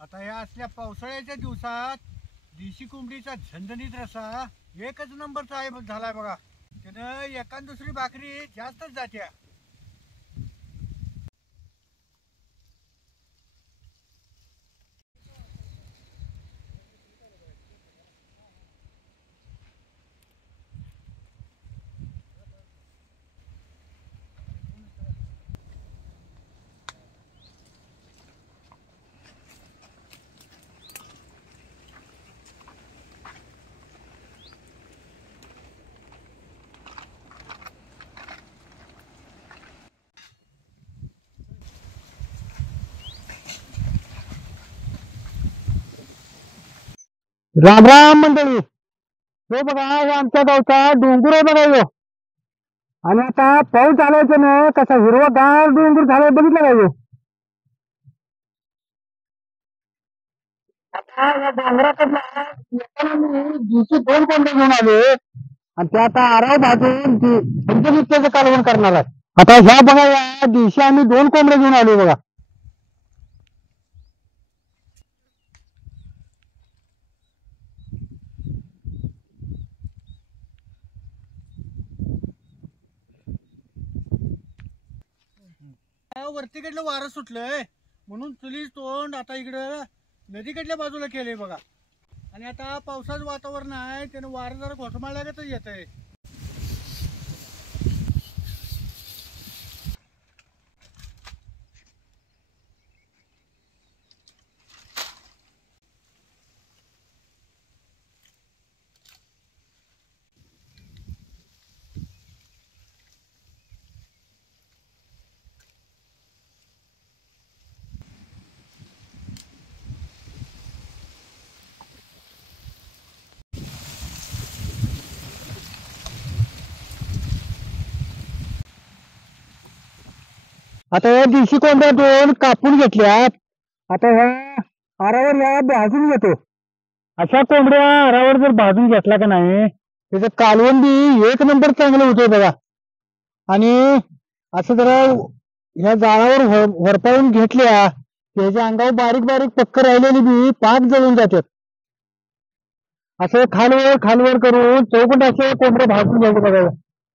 आता या असल्या पावसाळ्याच्या दिवसात देशी कोंबडीचा झणझणीत रसा एकच नंबरचा आहे झालाय बघा. त्यानं एकान दुसरी भाकरी जास्तच जात्या. राम राम मंडळी. हे बघा, हे आमच्या गावचा डोंगर आहे बघा ह्यो. आणि आता पाऊस झाल्याचे ना कसा हिरवागार डोंगर झालाय बघितलं का ह्यो. आता या डोंगराकडनं येताना मी दिवशी 2 कोंबड्या घेऊन आले आणि ते आता आराव भाजून त्याचं कालवण करणार आहे. आता ह्या बघा, या दिवशी आम्ही 2 कोंबड्या घेऊन आलो बघा. वरतीकडलं वारं सुटलंय म्हणून चुलीच तोंड आता इकडं नदीकडल्या बाजूला केलंय बघा. आणि आता पावसाचं वातावरण आहे, त्यानं वारं जरा घोटमाळल्यागतच येत आहे. आता या दिवशी कोंबड्या 2 कापून घेतल्यात. आता ह्या आरावर या भाजून घेतो. अशा कोंबड्या आरावर जर भाजून घेतला का नाही त्याचं कालवण बी 1 नंबर चांगलं होतंय बघा. आणि असं जरा ह्या जाळावर वरपावून घेतल्या त्याच्या अंगावर बारीक बारीक पक्क राहिलेली बी पाक जळून जातात. असं खालवर खालवर करून चौकट असे कोंबड्या भाजून घ्यायचे बघा.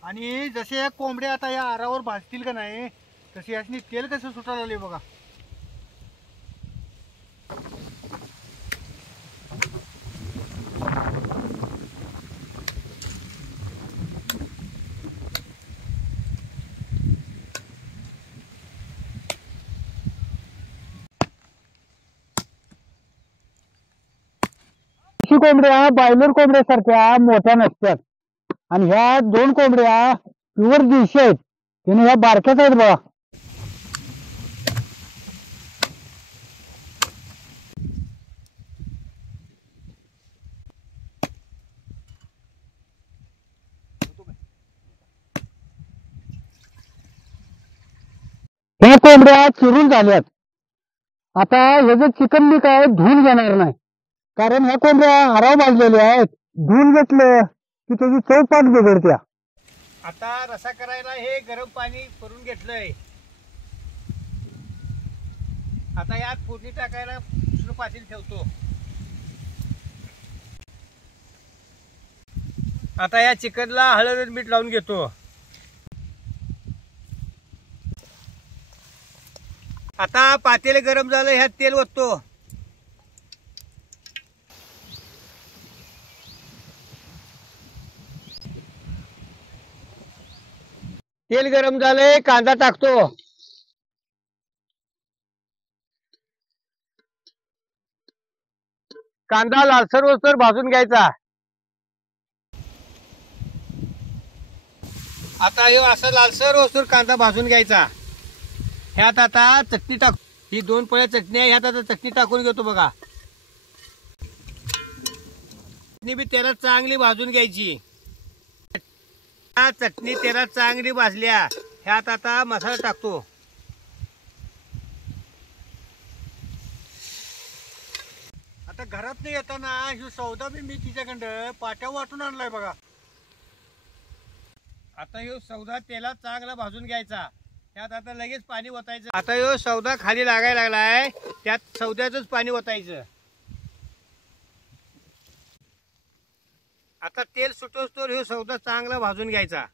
आणि जसे या कोंबड्या आता या आरावर भाजतील का नाही तसे यासनी तेल कसं सुटायला लागले बघा. देशी कोंबड्या बॉयलर कोंबड्यासारख्या मोठ्या नसतात आणि ह्या 2 कोंबड्या प्युअर देशी आहेत. त्याने ह्या बारक्याच आहेत बघा. ह्या कोंबड्या चिरून झाल्यात. आता ह्याचं चिकन मी काय धुवून घेणार नाही, कारण ह्या कोंबड्या आराव भाजलेल्या आहेत. धुवून घेतलं की त्याची चव पाक बिघडत्या. आता रसा करायला हे गरम पाणी करून घेतलंय. आता यात फोडणी टाकायला दुसरं पातेल ठेवतो. आता या चिकनला हळद आणि मीठ लावून घेतो. आता पातेल गरम झालं, ह्यात तेल ओततो. तेल गरम झालंय, कांदा टाकतो. कांदा लालसर होईस्तोवर भाजून घ्यायचा. आता हे असं लालसर होईस्तोवर कांदा भाजून घ्यायचा. ह्यात आता चटणी टाक. ही 2 पळ्या चटणी आहे, ह्यात आता चटणी टाकून घेतो बघा. चटणी बी तेलात चांगली भाजून घ्यायची. चटणी तेलात चांगली भाजल्या ह्यात आता मसाला टाकतो. आता घरात नाही येताना ह्यो सौदा बी मी तिच्याकडं पाट्या वाटून आणलाय बघा. आता ह्यो सौदा तेलात चांगला भाजून घ्यायचा. त्यात आता लगेच पाणी ओतायचं. आता ह्यो सौदा खाली लागायला लागलाय, त्यात सौद्याचंच पाणी ओतायचं. आता तेल सुटोस्तोवर ह्यो सौदा चांगला भाजून घ्यायचा.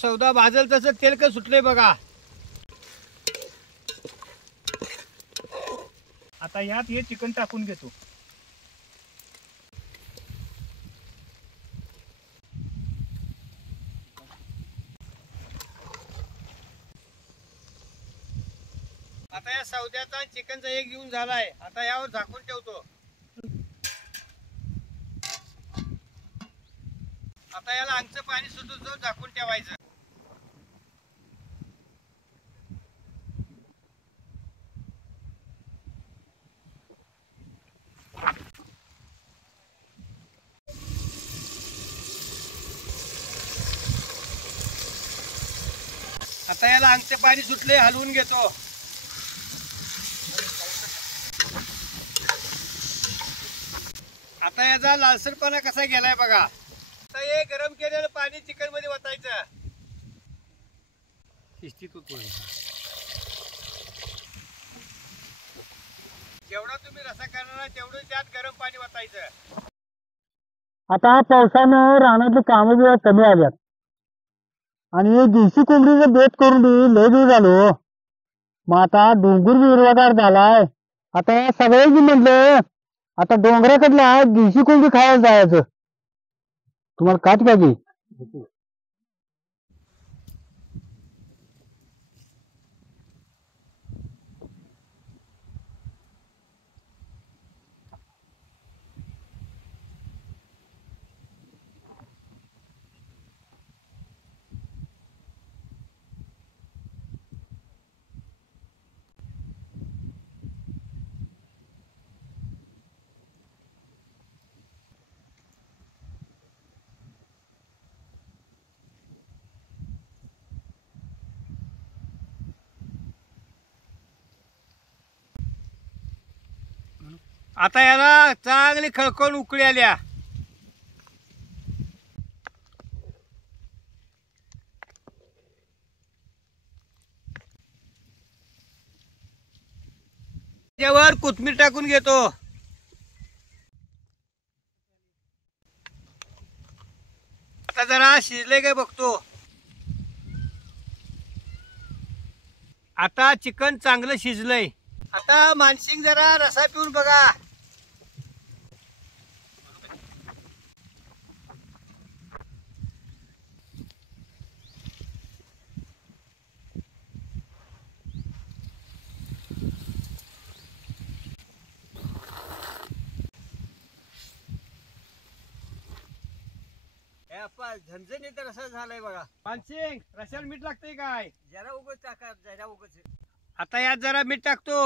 सौदा भाजल तसं तेल का सुटलंय बघा. आता यात हे चिकन टाकून घेतो. आता या सौद्याचा चिकनचा एक घेऊन झालाय. आता यावर झाकून ठेवतो. आता याला अंगचं पाणी सुटून झाकून ठेवायचं. आता याला अंगचे पाणी सुटले, हलवून घेतो. आता याचा लालसरपणा कसा गेलाय बघा. आता हे गरम केलेलं पाणी चिकन मध्ये ओतायचं. जेवढा तुम्ही रसा करणार तेवढं त्यात गरम पाणी ओतायचं. आता पावसानं रानातली कामं बिवा कमी आल्यात आणि हे देशी कोंबडीचं बेत करून लय दिवस झालो. मग आता डोंगर बी हिरवागार झालाय. आता सगळ्यांनी म्हटलं आता डोंगराकडला देशी कोंबडी खायला जायचं. तुम्हाला काट का की आता याला चांगली खळखळून उकळी आल्या. त्यावर कोथिंबीर टाकून घेतो. आता जरा शिजले काय बघतो. आता चिकन चांगलं शिजलंय. आता मानसिंग जरा रसा पिऊन बघा. झणझणीत रसा झालाय बघा. मानसिंग रशाला मीठ लागतंय काय? जरा उगच टाका, जरा उगच. आता यात जरा मीठ टाकतो.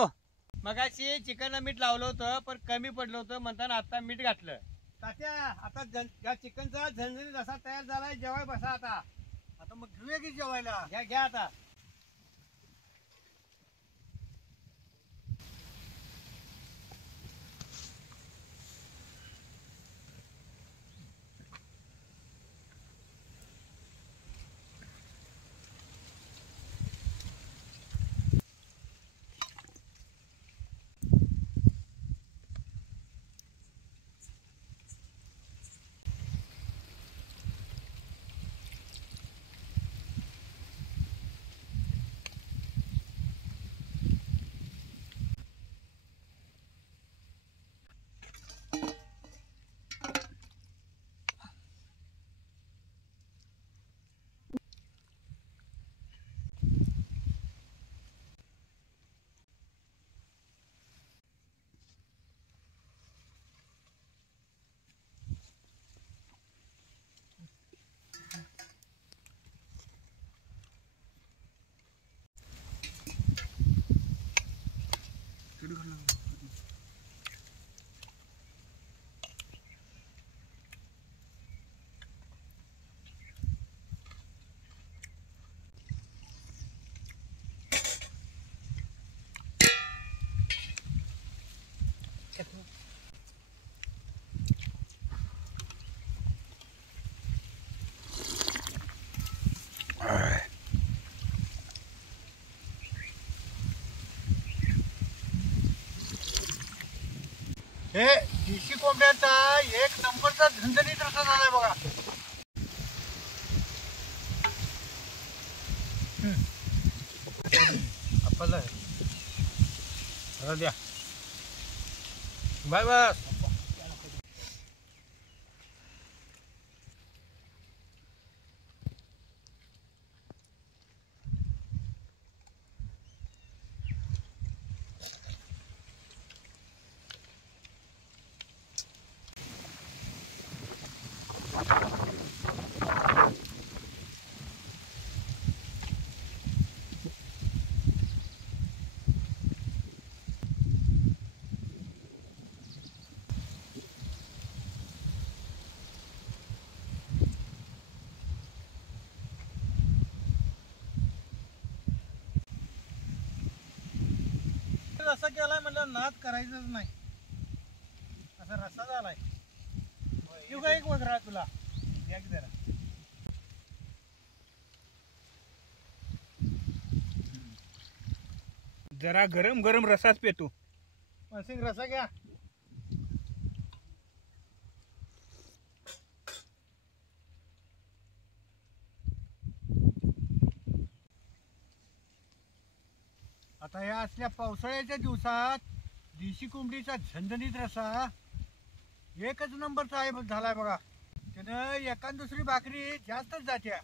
मगाशी चिकनला मीठ लावलं होतं पण कमी पडलं होतं म्हणताना आता मीठ घातलं. तात्या आता या चिकनचा झणझणीत रसा तयार झालाय. जेवाय बसा आता. आता मग घेऊया की जेवायला. घ्या घ्या आता. हे देशी कोंबड्याचा एक नंबरचा झणझणीत रस्सा झालाय बघा. आपलं द्या बाय बस. रस्सा केलाय म्हणलं नाद करायचंच नाही. असा रस्सा झालाय. येऊ का एक वगैरे तुला या की जरा. जरा गरम गरम रसाच पेतो. मनसिंग रस्सा घ्या. आता या असल्या पावसाळ्याच्या दिवसात देशी कोंबडीचा झणझणीत रस्सा एकच नंबरचा आहे झालाय बघा. त्यानं एका दुसरी भाकरी जास्तच जात्या.